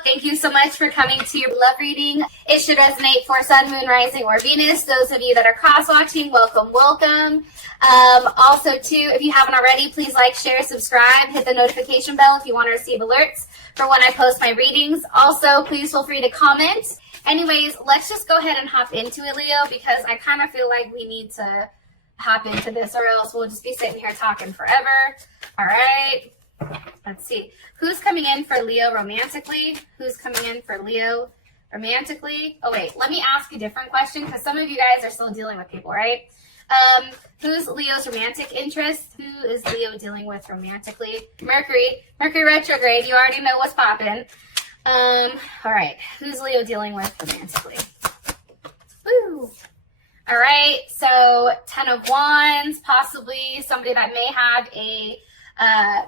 Thank you so much for coming to your love reading. It should resonate for Sun, Moon, Rising, or Venus. Those of you that are cross-watching, welcome, welcome. Also, too, if you haven't already, please like, share, subscribe, hit the notification bell if you want to receive alerts for when I post my readings. Also, please feel free to comment. Anyways, let's just go ahead and hop into it, Leo, because I kind of feel like we need to hop into this or else we'll just be sitting here talking forever. All right. Let's see. Who's coming in for Leo romantically? Who's coming in for Leo romantically? Oh, wait. Let me ask a different question because some of you guys are still dealing with people, right? Who's Leo's romantic interest? Who is Leo dealing with romantically? Mercury retrograde. You already know what's popping. All right. Who's Leo dealing with romantically? Woo! All right. So 10 of Wands, possibly somebody that may have a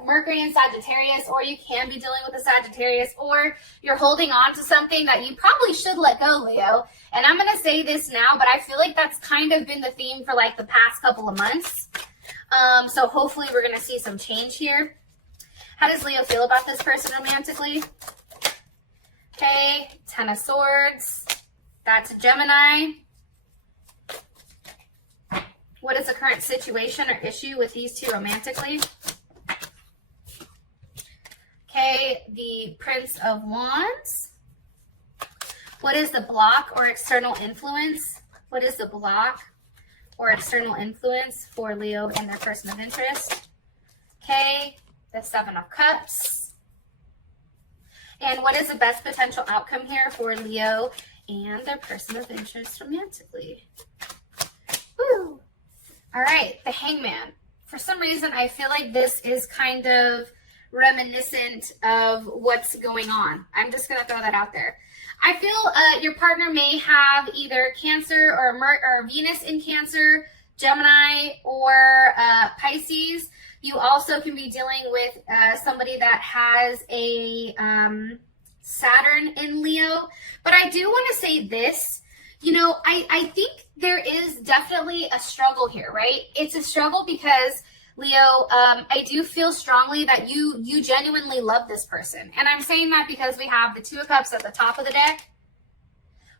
Mercury and Sagittarius, or you can be dealing with a Sagittarius, or you're holding on to something that you probably should let go, Leo. And I'm going to say this now, but I feel like that's kind of been the theme for like the past couple of months. So hopefully we're going to see some change here. How does Leo feel about this person romantically? Okay, 10 of Swords. That's a Gemini. What is the current situation or issue with these two romantically? Okay, the Prince of Wands. What is the block or external influence? What is the block or external influence for Leo and their person of interest? Okay, the Seven of Cups. And what is the best potential outcome here for Leo and their person of interest romantically? Woo! All right, the Hangman. For some reason, I feel like this is kind of reminiscent of what's going on. I'm just going to throw that out there. I feel your partner may have either Cancer or Venus in Cancer, Gemini, or Pisces. You also can be dealing with somebody that has a Saturn in Leo. But I do want to say this. You know, I think there is definitely a struggle here, right? It's a struggle because Leo, I do feel strongly that you genuinely love this person. And I'm saying that because we have the Two of Cups at the top of the deck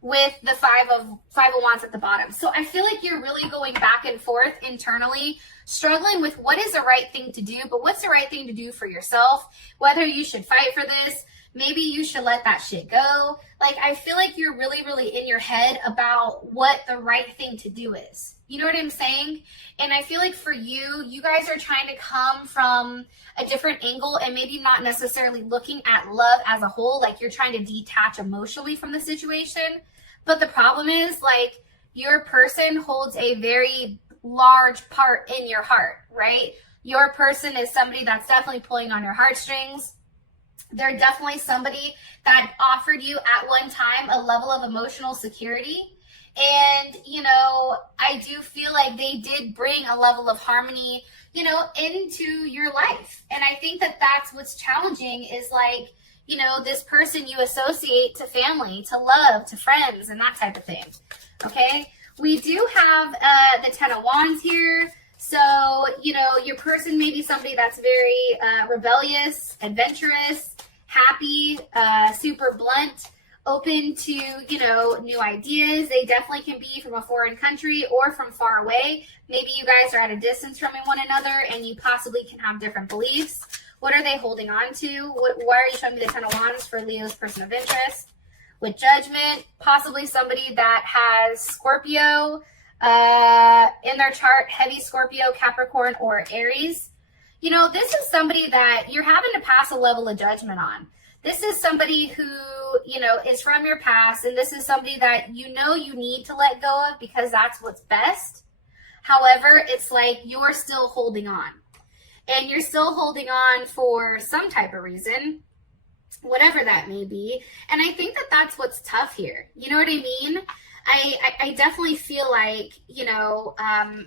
with the Five of Wands at the bottom. So I feel like you're really going back and forth internally, struggling with what is the right thing to do, but what's the right thing to do for yourself, whether you should fight for this, maybe you should let that shit go. Like, I feel like you're really, really in your head about what the right thing to do is. You know what I'm saying? And I feel like for you guys are trying to come from a different angle and maybe not necessarily looking at love as a whole. Like, you're trying to detach emotionally from the situation. But the problem is, like, your person holds a very large part in your heart, right? Your person is somebody that's definitely pulling on your heartstrings. They're definitely somebody that offered you at one time a level of emotional security. And, you know, I do feel like they did bring a level of harmony, you know, into your life. And I think that that's what's challenging is like, you know, this person you associate to family, to love, to friends, and that type of thing. Okay? We do have the Ten of Wands here. So, you know, your person may be somebody that's very rebellious, adventurous, happy, super blunt, open to, you know, new ideas. They definitely can be from a foreign country or from far away. Maybe you guys are at a distance from one another and you possibly can have different beliefs. What are they holding on to? Why are you showing me the Ten of Wands for Leo's person of interest? With Judgment, possibly somebody that has Scorpio in their chart, heavy Scorpio, Capricorn, or Aries. You know, this is somebody that you're having to pass a level of judgment on. This is somebody who, you know, is from your past, and this is somebody that you know you need to let go of because that's what's best. However, it's like you're still holding on. And you're still holding on for some type of reason, whatever that may be. And I think that that's what's tough here. You know what I mean? I definitely feel like, you know,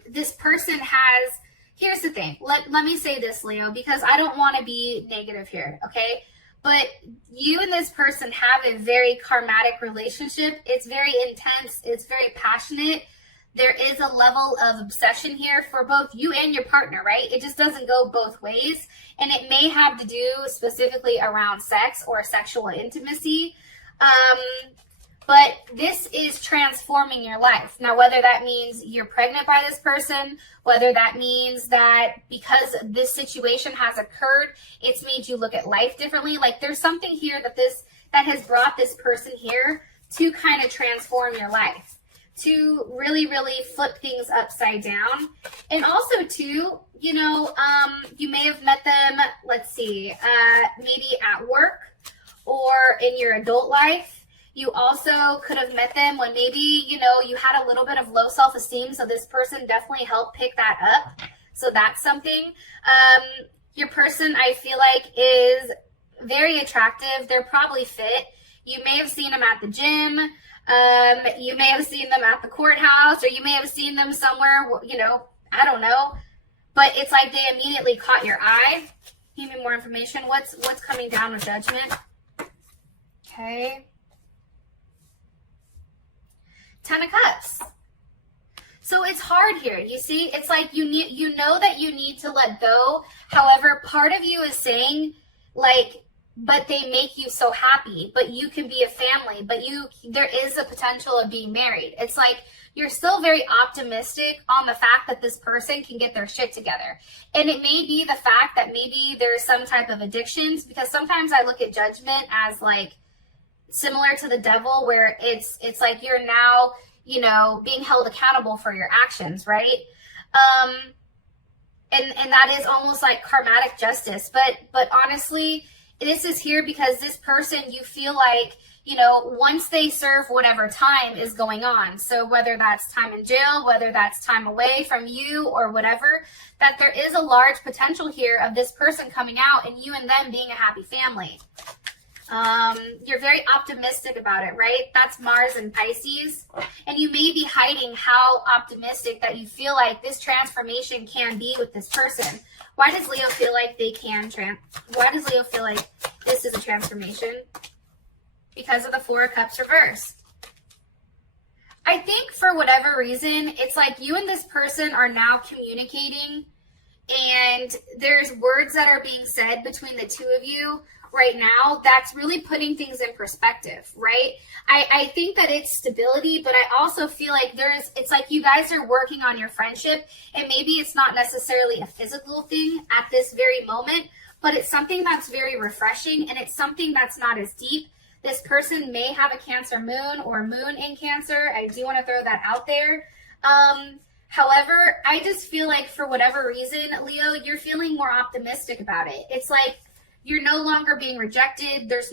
this person has, here's the thing. Let me say this, Leo, because I don't want to be negative here, okay? But you and this person have a very karmatic relationship. It's very intense. It's very passionate. there is a level of obsession here for both you and your partner, right? It just doesn't go both ways. And it may have to do specifically around sex or sexual intimacy. But this is transforming your life. Now, whether that means you're pregnant by this person, whether that means that because this situation has occurred, it's made you look at life differently. Like there's something here that has brought this person here to kind of transform your life, to really, really flip things upside down. And also too, you know, you may have met them, let's see, maybe at work or in your adult life. You also could have met them when maybe, you know, you had a little bit of low self-esteem. So this person definitely helped pick that up. So that's something. Your person, I feel like, is very attractive. They're probably fit. You may have seen them at the gym. You may have seen them at the courthouse, or you may have seen them somewhere, you know, I don't know. But it's like they immediately caught your eye. Give me more information. What's coming down with Judgment? Okay. 10 of Cups. So it's hard here. You see, it's like you know that you need to let go. However, part of you is saying, like, but they make you so happy, but you can be a family, but there is a potential of being married. It's like you're still very optimistic on the fact that this person can get their shit together. And it may be the fact that maybe there's some type of addictions, because sometimes I look at Judgment as like similar to the devil, where it's like you're now, you know, being held accountable for your actions, right? And that is almost like karmatic justice. But honestly, this is here because this person, you feel like, you know, once they serve whatever time is going on, so whether that's time in jail, whether that's time away from you or whatever, that there is a large potential here of this person coming out and you and them being a happy family. You're very optimistic about it, right? That's Mars and Pisces. And you may be hiding how optimistic that you feel like this transformation can be with this person. Why does Leo feel like they can why does Leo feel like this is a transformation? Because of the 4 of Cups reversed. I think for whatever reason, it's like you and this person are now communicating, and there's words that are being said between the two of you right now that's really putting things in perspective, right? I think that it's stability, but I also feel like it's like you guys are working on your friendship, and maybe it's not necessarily a physical thing at this very moment, but it's something that's very refreshing, and it's something that's not as deep. This person may have a Cancer moon or moon in Cancer. I do want to throw that out there. However, I just feel like for whatever reason, Leo, you're feeling more optimistic about it. It's like you're no longer being rejected. You're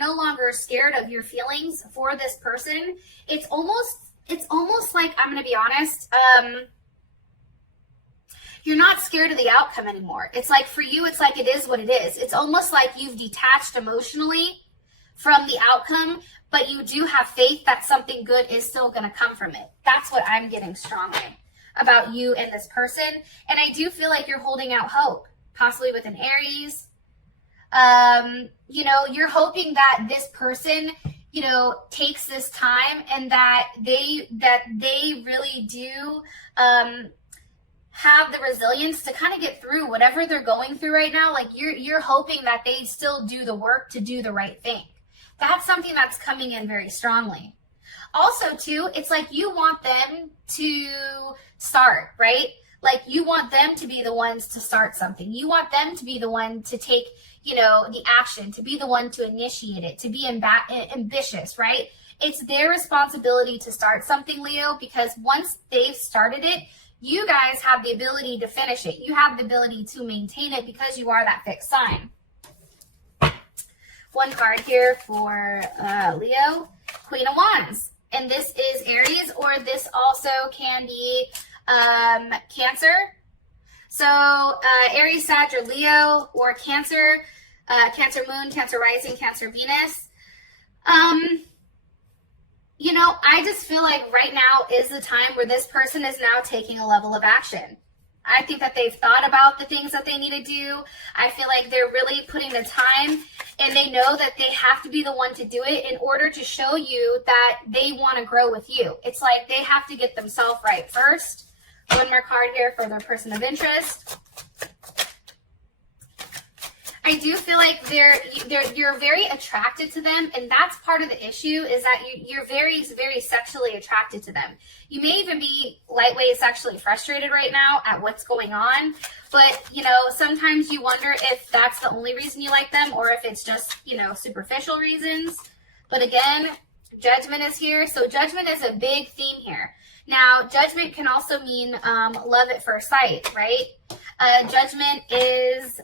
no longer scared of your feelings for this person. It's almost like, I'm going to be honest, you're not scared of the outcome anymore. It's like for you, it's like it is what it is. It's almost like you've detached emotionally from the outcome, but you do have faith that something good is still going to come from it. That's what I'm getting strongly about you and this person. And I do feel like you're holding out hope, possibly with an Aries. You know, you're hoping that this person, you know, takes this time, and that they really do have the resilience to kind of get through whatever they're going through right now. Like you're hoping that they still do the work to do the right thing. That's something that's coming in very strongly. Also, too, it's like you want them to start, right? Like you want them to be the ones to start something. You want them to be the one to take, you know, the action, to be the one to initiate it, to be ambitious, right? It's their responsibility to start something, Leo, because once they've started it, you guys have the ability to finish it. You have the ability to maintain it because you are that fixed sign. One card here for Leo, Queen of Wands. And this is Aries, or this also can be Cancer. So Aries, Sag, or Leo, or Cancer, Cancer Moon, Cancer Rising, Cancer Venus. You know, I just feel like right now is the time where this person is now taking a level of action. I think that they've thought about the things that they need to do. I feel like they're really putting the time, and they know that they have to be the one to do it in order to show you that they want to grow with you. It's like they have to get themselves right first. One more card here for their person of interest. I do feel like you're very attracted to them, and that's part of the issue, is that you're very, very sexually attracted to them. You may even be lightweight sexually frustrated right now at what's going on, but, you know, sometimes you wonder if that's the only reason you like them, or if it's just, you know, superficial reasons. But again, Judgment is here, so Judgment is a big theme here. Now, Judgment can also mean love at first sight, right? Judgment is...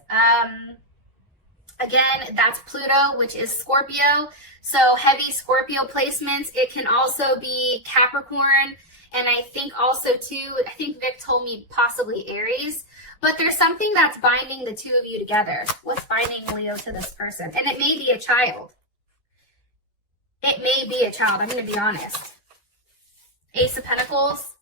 again, that's Pluto, which is Scorpio. So heavy Scorpio placements. It can also be Capricorn. And I think also too, I think Vic told me possibly Aries. But there's something that's binding the two of you together. What's binding Leo to this person? And it may be a child. It may be a child. I'm going to be honest. Ace of Pentacles.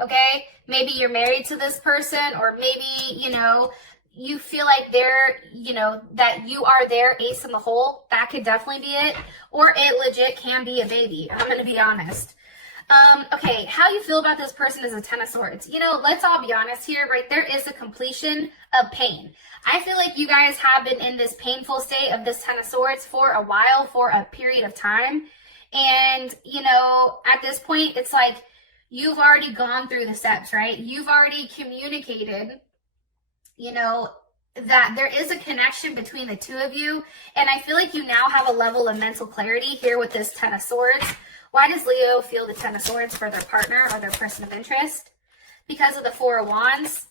Okay? Maybe you're married to this person, or maybe, you know, you feel like they're, you know, that you are their ace in the hole. That could definitely be it. Or it legit can be a baby. I'm going to be honest. Okay, how you feel about this person is a Ten of Swords. You know, let's all be honest here, right? There is a completion of pain. I feel like you guys have been in this painful state of this Ten of Swords for a while, for a period of time. And, you know, at this point, it's like you've already gone through the steps, right? You've already communicated, you know, that there is a connection between the two of you. And I feel like you now have a level of mental clarity here with this Ten of Swords. Why does Leo feel the Ten of Swords for their partner or their person of interest? Because of the Four of Wands.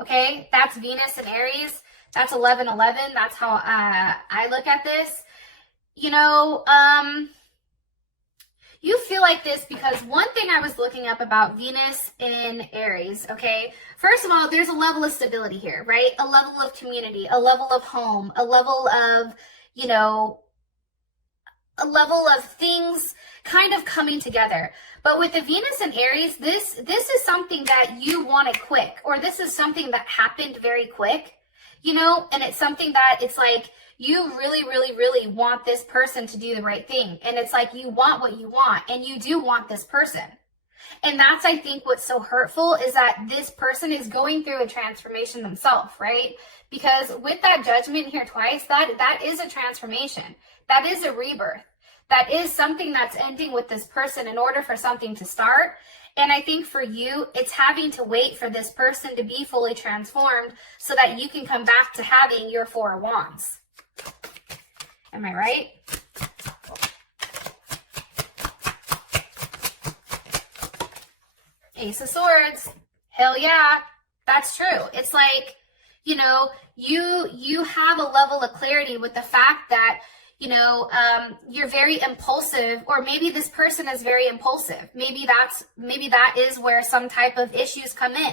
Okay, that's Venus and Aries. That's 11-11. That's how I look at this. You know, you feel like this because one thing I was looking up about Venus in Aries, okay? First of all, there's a level of stability here, right? A level of community, a level of home, a level of, you know, a level of things kind of coming together. But with the Venus and Aries, this is something that you wanted quick, or this is something that happened very quick, you know? And it's something that it's like, you really, really, really want this person to do the right thing. And it's like you want what you want, and you do want this person. And that's, I think, what's so hurtful is that this person is going through a transformation themselves, right? Because with that Judgment here twice, that is a transformation. That is a rebirth. That is something that's ending with this person in order for something to start. And I think for you, it's having to wait for this person to be fully transformed so that you can come back to having your Four of Wands. Am I right? Ace of Swords. Hell yeah. That's true. It's like, you know, you have a level of clarity with the fact that, you know, you're very impulsive, or maybe this person is very impulsive. Maybe that is where some type of issues come in.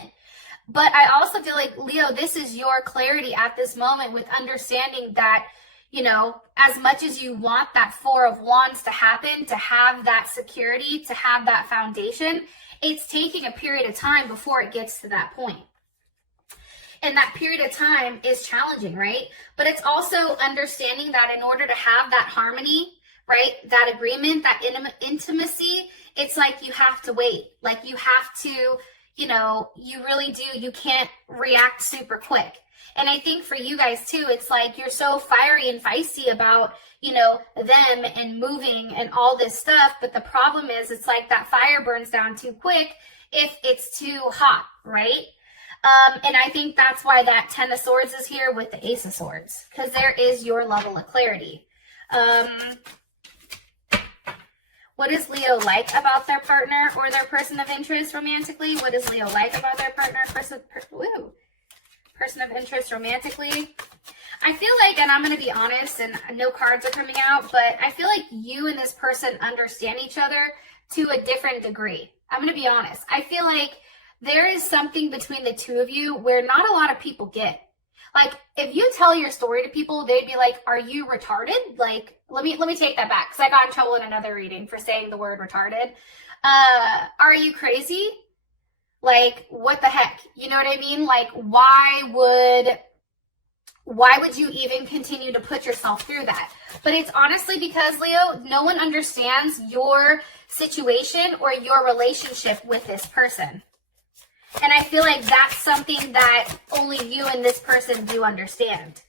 But I also feel like, Leo, this is your clarity at this moment with understanding that, you know, as much as you want that Four of Wands to happen, to have that security, to have that foundation, it's taking a period of time before it gets to that point. And that period of time is challenging, right? But it's also understanding that in order to have that harmony, right, that agreement, that intimacy, it's like you have to wait. Like you have to, you know, you really do. You can't react super quick. And I think for you guys too, it's like you're so fiery and feisty about, you know, them and moving and all this stuff. But the problem is, it's like that fire burns down too quick if it's too hot, right? And I think that's why that Ten of Swords is here with the Ace of Swords, because there is your level of clarity. What does Leo like about their partner or their person of interest romantically? What does Leo like about their partner, person of interest romantically? I feel like, and I'm going to be honest, and no cards are coming out, but I feel like you and this person understand each other to a different degree. I'm going to be honest. I feel like there is something between the two of you where not a lot of people get. Like, if you tell your story to people, they'd be like, are you retarded? Like, let me take that back, because I got in trouble in another reading for saying the word retarded. Are you crazy? Like, what the heck? You know what I mean? Like, why would you even continue to put yourself through that? But it's honestly because, Leo, no one understands your situation or your relationship with this person. And I feel like that's something that only you and this person do understand.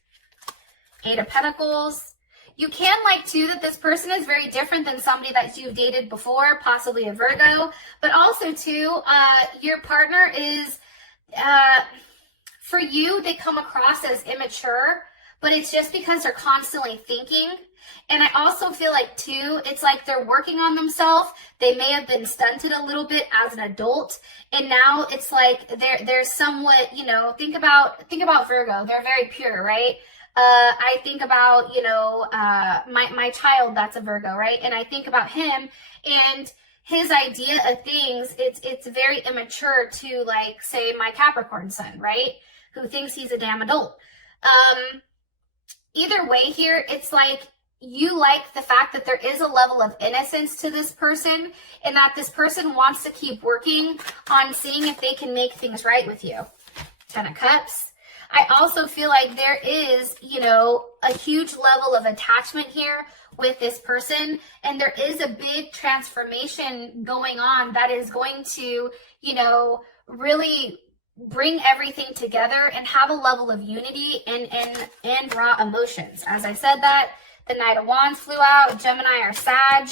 8 of Pentacles. You can like, too, that this person is very different than somebody that you've dated before, possibly a Virgo. But also, too, your partner is, for you, they come across as immature, but it's just because they're constantly thinking. And I also feel like, too, it's like they're working on themselves. They may have been stunted a little bit as an adult. And now it's like they're somewhat, you know, think about Virgo. They're very pure, right? I think about, you know, my child that's a Virgo, right? And I think about him and his idea of things, it's very immature to, like, say, my Capricorn son, right? Who thinks he's a damn adult. Either way here, it's like you like the fact that there is a level of innocence to this person and that this person wants to keep working on seeing if they can make things right with you. 10 of Cups. I also feel like there is, you know, a huge level of attachment here with this person, and there is a big transformation going on that is going to, you know, really bring everything together and have a level of unity and raw emotions. As I said that, the Knight of Wands flew out, Gemini or Sag.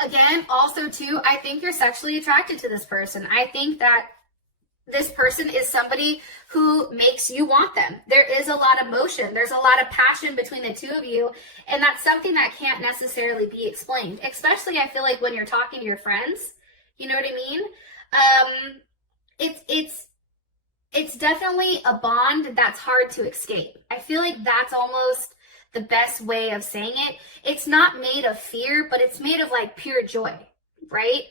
Again, also too, I think you're sexually attracted to this person. I think that this person is somebody who makes you want them. There is a lot of motion. There's a lot of passion between the two of you. And that's something that can't necessarily be explained, especially I feel like when you're talking to your friends, you know what I mean? It's definitely a bond that's hard to escape. I feel like that's almost the best way of saying it. It's not made of fear, but it's made of like pure joy, right?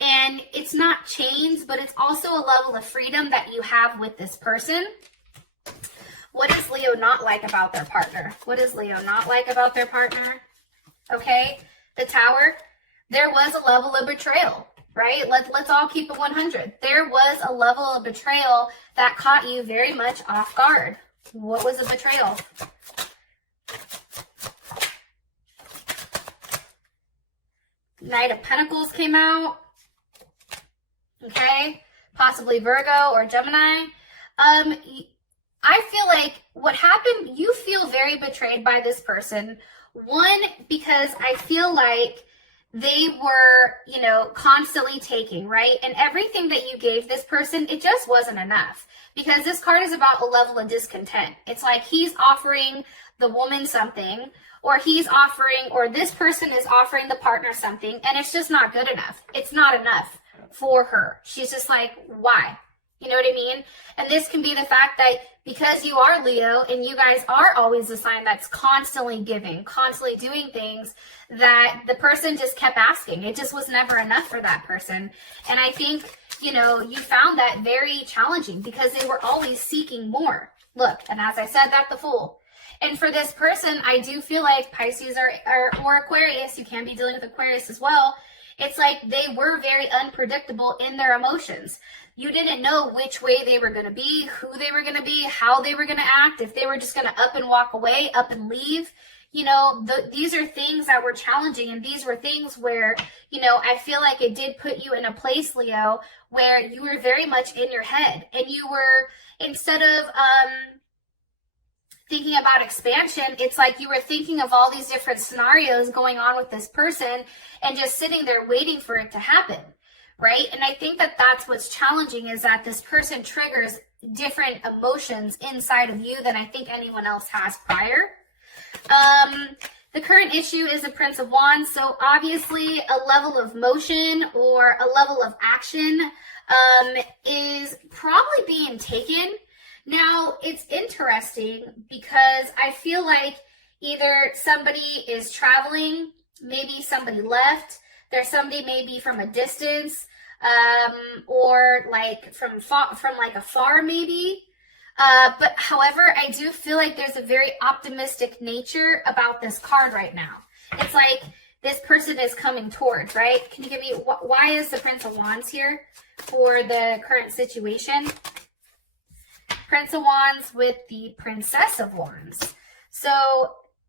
And it's not chains, but it's also a level of freedom that you have with this person. What does Leo not like about their partner? What does Leo not like about their partner? Okay, the Tower. There was a level of betrayal, right? Let's all keep it 100. There was a level of betrayal that caught you very much off guard. What was a betrayal? Knight of Pentacles came out. Okay, possibly Virgo or Gemini. I feel like what happened, you feel very betrayed by this person. One, because I feel like they were, you know, constantly taking, right? And everything that you gave this person, it just wasn't enough. Because this card is about a level of discontent. It's like he's offering the woman something, or he's offering, or this person is offering the partner something, and it's just not good enough. It's not enough for her. She's just like, why? You know what I mean? And this can be the fact that because you are Leo and you guys are always the sign that's constantly giving, constantly doing things, that the person just kept asking. It just was never enough for that person. And I think, you know, you found that very challenging because they were always seeking more. Look, and as I said, that the Fool. And for this person, I do feel like Pisces or Aquarius, you can be dealing with Aquarius as well. It's like they were very unpredictable in their emotions. You didn't know which way they were going to be, who they were going to be, how they were going to act, if they were just going to up and walk away, up and leave. You know, these are things that were challenging, and these were things where, you know, I feel like it did put you in a place, Leo, where you were very much in your head, and you were, instead of thinking about expansion, it's like you were thinking of all these different scenarios going on with this person and just sitting there waiting for it to happen, right? And I think that that's what's challenging, is that this person triggers different emotions inside of you than I think anyone else has prior. The current issue is the Prince of Wands, so obviously a level of motion or a level of action is probably being taken. Now, it's interesting because I feel like either somebody is traveling, maybe somebody left, there's somebody maybe from a distance, or like from like afar maybe. But however, I do feel like there's a very optimistic nature about this card right now. It's like this person is coming towards, right? Can you give me, why is the Prince of Wands here for the current situation? Prince of Wands with the Princess of Wands. So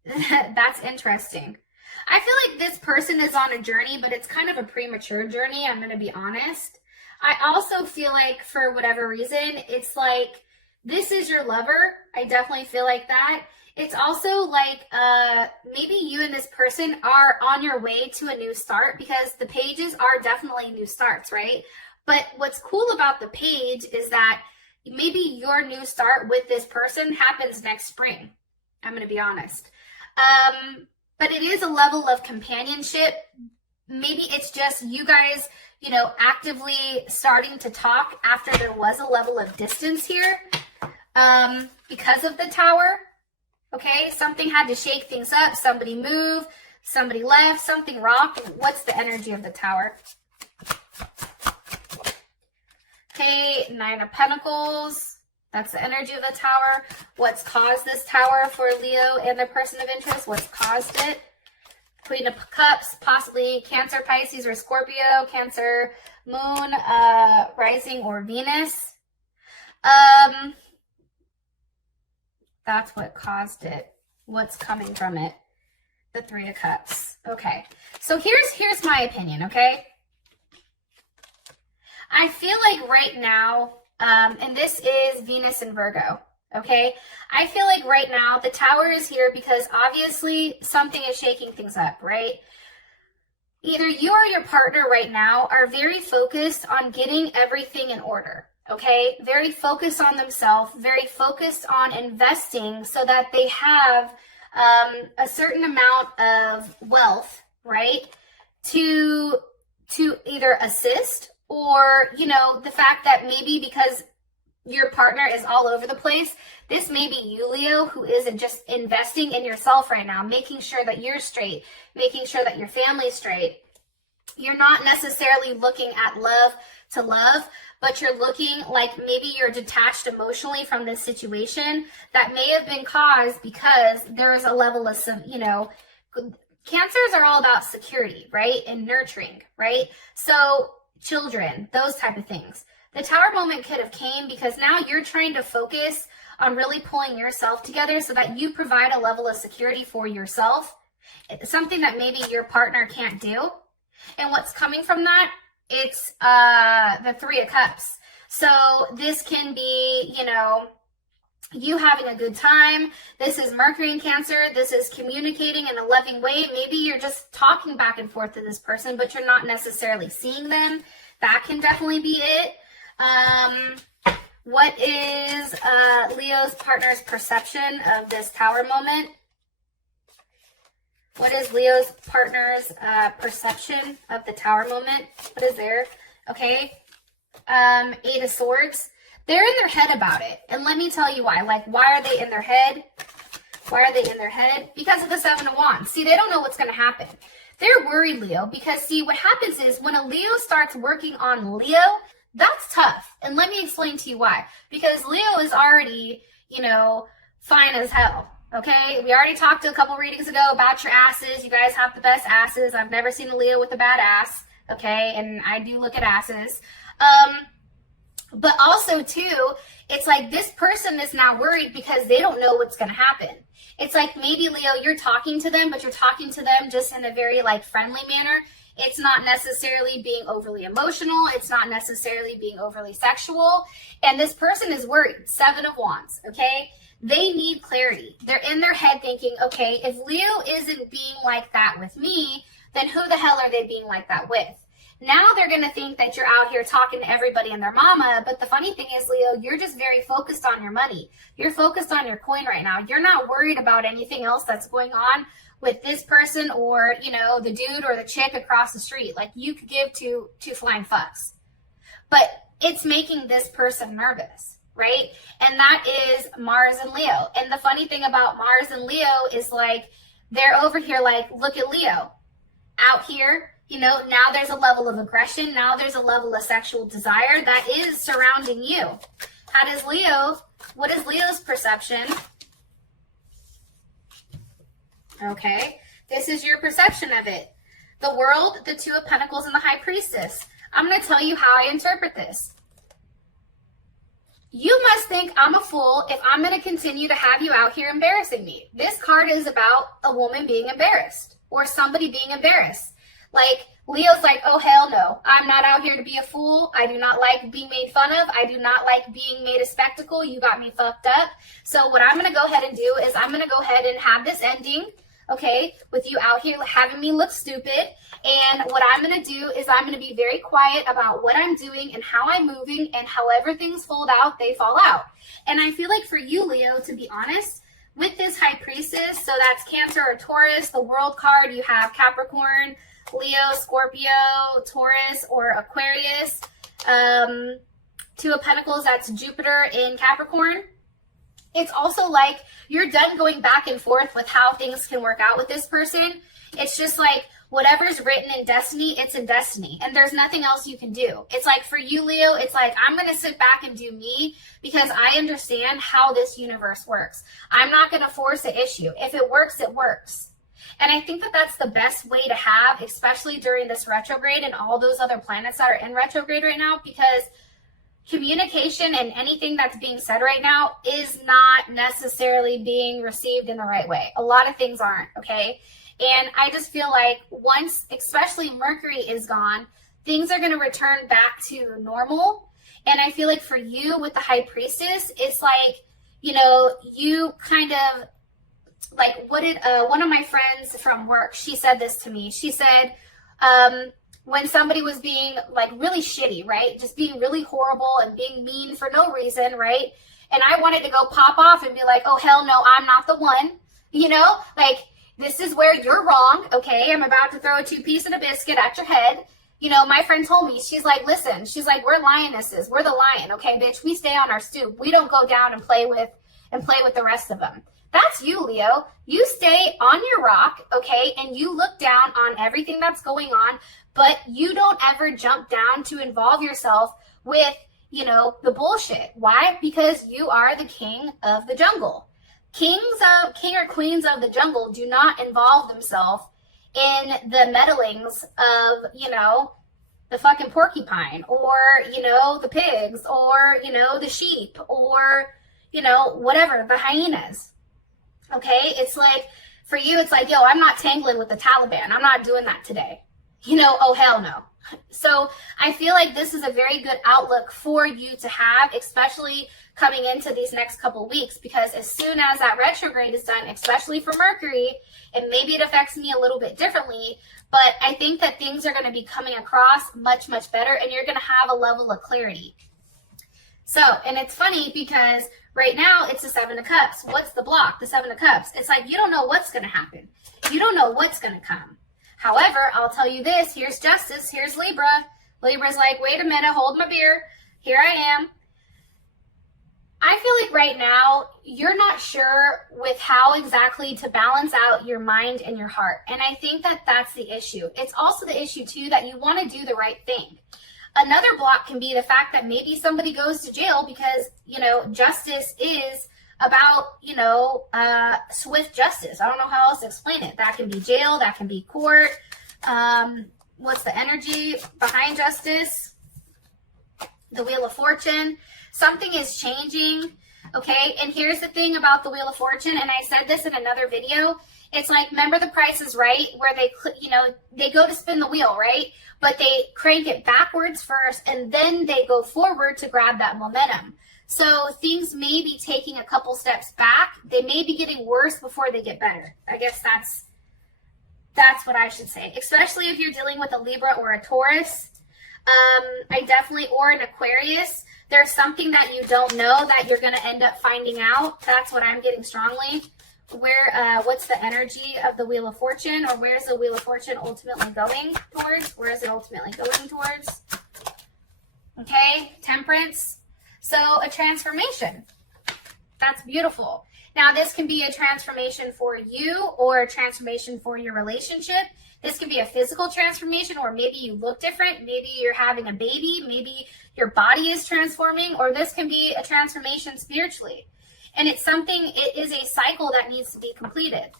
that's interesting. I feel like this person is on a journey, but it's kind of a premature journey, I'm going to be honest. I also feel like for whatever reason, it's like, this is your lover. I definitely feel like that. It's also like maybe you and this person are on your way to a new start, because the pages are definitely new starts, right? But what's cool about the page is that maybe your new start with this person happens next spring. I'm going to be honest. But it is a level of companionship. Maybe it's just you guys, you know, actively starting to talk after there was a level of distance here because of the Tower. Okay, something had to shake things up. Somebody moved, somebody left, something rocked. What's the energy of the Tower? Okay, Nine of Pentacles. That's the energy of the Tower. What's caused this Tower for Leo and the person of interest? What's caused it? Queen of Cups, possibly Cancer, Pisces, or Scorpio. Cancer, Moon, Rising, or Venus. That's what caused it. What's coming from it? The Three of Cups. Okay. So here's my opinion, okay? I feel like right now, and this is Venus and Virgo, okay? I feel like right now the Tower is here because obviously something is shaking things up, right? Either you or your partner right now are very focused on getting everything in order. Okay, very focused on themselves, very focused on investing so that they have a certain amount of wealth, right, to either assist or, you know, the fact that maybe because your partner is all over the place, this may be you, Leo, who isn't just investing in yourself right now, making sure that you're straight, making sure that your family's straight. You're not necessarily looking at love to love, but you're looking like maybe you're detached emotionally from this situation that may have been caused because there is a level of some, you know, Cancers are all about security, right? And nurturing, right? So children, those type of things. The Tower moment could have came because now you're trying to focus on really pulling yourself together so that you provide a level of security for yourself. It's something that maybe your partner can't do. And what's coming from that? It's the Three of Cups. So this can be, you know, you having a good time. This is Mercury in Cancer. This is communicating in a loving way. Maybe you're just talking back and forth to this person, but you're not necessarily seeing them. That can definitely be it. What is Leo's partner's perception of this Tower moment? What is Leo's partner's perception of the Tower moment? What is there? Okay. Eight of Swords. They're in their head about it. And let me tell you why. Like, why are they in their head? Why are they in their head? Because of the Seven of Wands. See, they don't know what's going to happen. They're worried, Leo, because see, what happens is when a Leo starts working on Leo, that's tough. And let me explain to you why. Because Leo is already, you know, fine as hell. Okay, we already talked a couple readings ago about your asses. You guys have the best asses. I've never seen a Leo with a bad ass. Okay, and I do look at asses. But also, too, it's like this person is now worried because they don't know what's going to happen. It's like maybe, Leo, you're talking to them, but you're talking to them just in a very, like, friendly manner. It's not necessarily being overly emotional. It's not necessarily being overly sexual. And this person is worried. Seven of Wands, okay? They need clarity. They're in their head thinking, okay, if Leo isn't being like that with me, then who the hell are they being like that with? Now they're going to think that you're out here talking to everybody and their mama. But the funny thing is, Leo, you're just very focused on your money. You're focused on your coin right now. You're not worried about anything else that's going on with this person or, you know, the dude or the chick across the street. Like, you could give two flying fucks. But it's making this person nervous, right? And that is Mars and Leo. And the funny thing about Mars and Leo is, like, they're over here like, look at Leo. Out here, you know, now there's a level of aggression. Now there's a level of sexual desire that is surrounding you. How does Leo, what is Leo's perception? Okay, this is your perception of it. the World, the Two of Pentacles, and the High Priestess. I'm going to tell you how I interpret this. You must think I'm a fool if I'm going to continue to have you out here embarrassing me. This card is about a woman being embarrassed or somebody being embarrassed. Like, Leo's like, oh, hell no. I'm not out here to be a fool. I do not like being made fun of. I do not like being made a spectacle. You got me fucked up. So what I'm going to go ahead and do is I'm going to go ahead and have this ending, okay, with you out here having me look stupid. And what I'm going to do is I'm going to be very quiet about what I'm doing and how I'm moving, and however things fold out, they fall out. And I feel like for you, Leo, to be honest, with this High Priestess, so that's Cancer or Taurus, the World card, you have Capricorn, Leo, Scorpio, Taurus, or Aquarius. Two of Pentacles, that's Jupiter in Capricorn. It's also like you're done going back and forth with how things can work out with this person. It's just like whatever's written in destiny, it's in destiny. And there's nothing else you can do. It's like for you, Leo, it's like I'm going to sit back and do me because I understand how this universe works. I'm not going to force an issue. If it works, it works. And I think that that's the best way to have, especially during this retrograde and all those other planets that are in retrograde right now, because communication and anything that's being said right now is not necessarily being received in the right way. A lot of things aren't, okay? And I just feel like once, especially Mercury is gone, things are going to return back to normal. And I feel like for you with the High Priestess, it's like, you know, you kind of, like, what did one of my friends from work, she said this to me. She said, when somebody was being like really shitty, right? Just being really horrible and being mean for no reason, right? And I wanted to go pop off and be like, oh, hell no, I'm not the one. You know, like, this is where you're wrong, okay? I'm about to throw a 2-piece and a biscuit at your head. You know, my friend told me, she's like, listen, she's like, we're lionesses. We're the lion, okay, bitch? We stay on our stoop. We don't go down and play with the rest of them. That's you, Leo. You stay on your rock, okay, and you look down on everything that's going on, but you don't ever jump down to involve yourself with, you know, the bullshit. Why? Because you are the king of the jungle. King or queens of the jungle do not involve themselves in the meddlings of, you know, the fucking porcupine or, you know, the pigs or, you know, the sheep or, you know, whatever, the hyenas. Okay? It's like, for you, it's like, yo, I'm not tangling with the Taliban. I'm not doing that today. You know, oh, hell no. So I feel like this is a very good outlook for you to have, especially coming into these next couple weeks, because as soon as that retrograde is done, especially for Mercury, and maybe it affects me a little bit differently, but I think that things are going to be coming across much, much better, and you're going to have a level of clarity. So, and it's funny because right now it's the Seven of Cups. What's the block? The Seven of Cups. It's like you don't know what's going to happen. You don't know what's going to come. However, I'll tell you this. Here's Justice. Here's Libra. Libra's like, wait a minute, hold my beer. Here I am. I feel like right now you're not sure with how exactly to balance out your mind and your heart. And I think that that's the issue. It's also the issue, too, that you want to do the right thing. Another block can be the fact that maybe somebody goes to jail because, you know, justice is about, you know, swift justice. I don't know how else to explain it. That can be jail. That can be court. What's the energy behind justice? The Wheel of Fortune. Something is changing, okay? And here's the thing about the Wheel of Fortune, and I said this in another video. It's like, remember The Price is Right, where they, you know, they go to spin the wheel, right? But they crank it backwards first, and then they go forward to grab that momentum. So things may be taking a couple steps back. They may be getting worse before they get better. I guess that's what I should say, especially if you're dealing with a Libra or a Taurus. I definitely, or an Aquarius. There's something that you don't know that you're going to end up finding out. That's what I'm getting strongly. What's the energy of the Wheel of Fortune, or where's the Wheel of Fortune ultimately going towards? Where is it ultimately going towards? Okay, Temperance. So a transformation. That's beautiful. Now, this can be a transformation for you or a transformation for your relationship. This can be a physical transformation, or maybe you look different. Maybe you're having a baby. Maybe your body is transforming, or this can be a transformation spiritually. And it's something, it is a cycle that needs to be completed.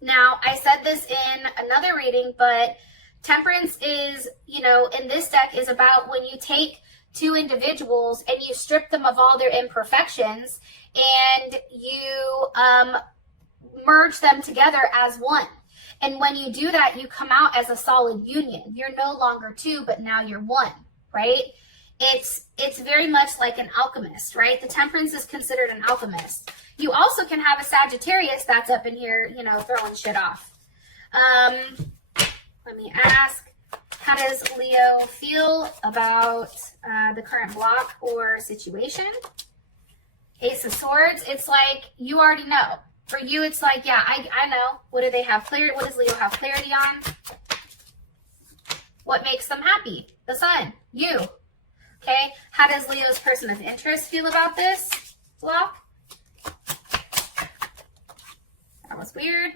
Now, I said this in another reading, but temperance is, you know, in this deck is about when you take two individuals and you strip them of all their imperfections and you merge them together as one. And when you do that, you come out as a solid union. You're no longer two, but now you're one, right? It's very much like an alchemist, right? The temperance is considered an alchemist. You also can have a Sagittarius that's up in here, you know, throwing shit off. Let me ask, how does Leo feel about the current block or situation? Ace of Swords, it's like, you already know. For you, it's like, yeah, I know. What do they have clarity? What does Leo have clarity on? What makes them happy? The sun, you. Okay, how does Leo's person of interest feel about this block? That was weird.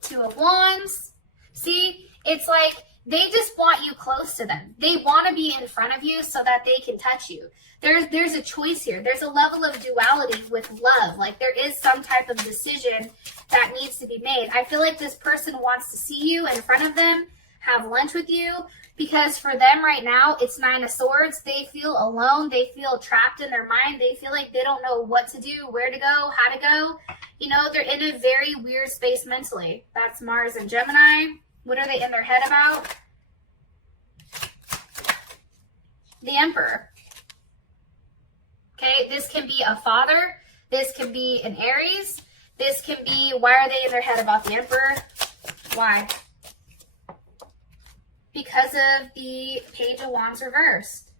Two of Wands. See, it's like they just want you close to them. They want to be in front of you so that they can touch you. There's a choice here. There's a level of duality with love. Like there is some type of decision that needs to be made. I feel like this person wants to see you in front of them, have lunch with you, because for them right now, it's Nine of Swords. They feel alone. They feel trapped in their mind. They feel like they don't know what to do, where to go, how to go. You know, they're in a very weird space mentally. That's Mars and Gemini. What are they in their head about? The Emperor. Okay, this can be a father. This can be an Aries. This can be, why are they in their head about the Emperor? Why? Because of the Page of Wands reversed.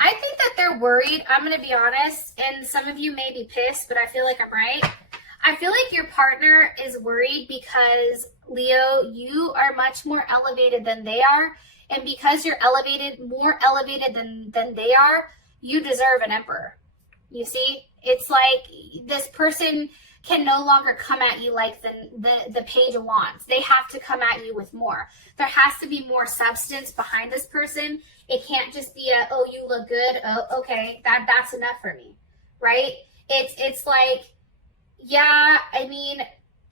I think that they're worried. I'm going to be honest, and some of you may be pissed, but I feel like I'm right. I feel like your partner is worried because, Leo, you are much more elevated than they are. And because you're more elevated than they are, you deserve an emperor. You see? It's like this person can no longer come at you like the Page of Wands. They have to come at you with more. There has to be more substance behind this person. It can't just be a, oh, you look good. Oh, okay, that's enough for me, right? It's like, yeah, I mean,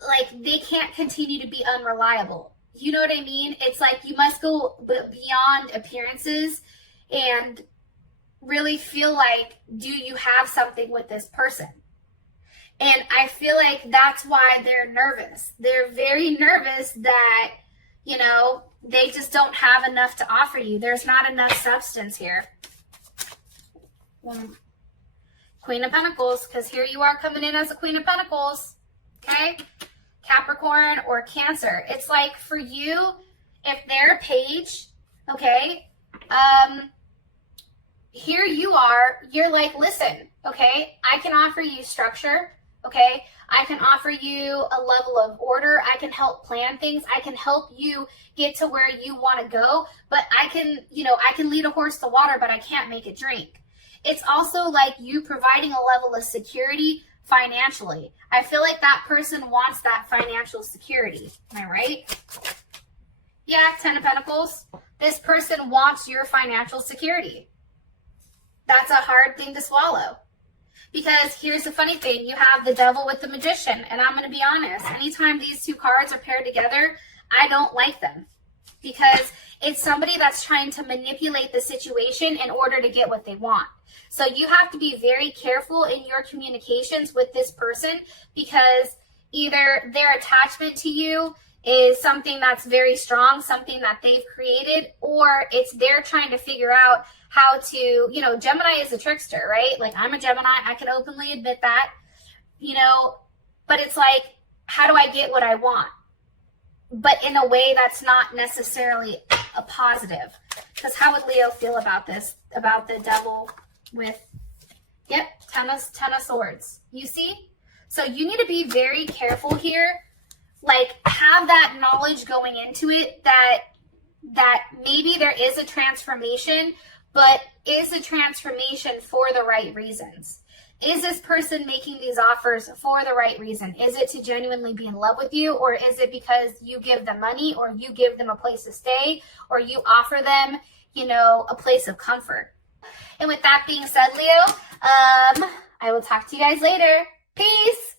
like they can't continue to be unreliable. You know what I mean? It's like you must go beyond appearances and really feel like, do you have something with this person? And I feel like that's why they're nervous. They're very nervous that, you know, they just don't have enough to offer you. There's not enough substance here. Queen of Pentacles, because here you are coming in as a Queen of Pentacles, okay? Capricorn or Cancer. It's like for you, if they're a page, okay, here you are, you're like, listen, okay, I can offer you structure, okay, I can offer you a level of order, I can help plan things, I can help you get to where you want to go, but I can, you know, I can lead a horse to water, but I can't make it drink. It's also like you providing a level of security financially. I feel like that person wants that financial security. Am I right? Yeah, 10 of Pentacles. This person wants your financial security. That's a hard thing to swallow. Because here's the funny thing. You have the Devil with the Magician. And I'm going to be honest. Anytime these two cards are paired together, I don't like them. Because it's somebody that's trying to manipulate the situation in order to get what they want. So you have to be very careful in your communications with this person because either their attachment to you is something that's very strong, something that they've created, or it's they're trying to figure out how to, you know, Gemini is a trickster, right? Like I'm a Gemini, I can openly admit that, you know, but it's like, how do I get what I want? But in a way that's not necessarily a positive. Because how would Leo feel about this, about the Devil with, yep, 10 of Swords. You see? So you need to be very careful here. Like, have that knowledge going into it that maybe there is a transformation, but is a transformation for the right reasons? Is this person making these offers for the right reason? Is it to genuinely be in love with you, or is it because you give them money, or you give them a place to stay, or you offer them, you know, a place of comfort? And with that being said, Leo, I will talk to you guys later. Peace.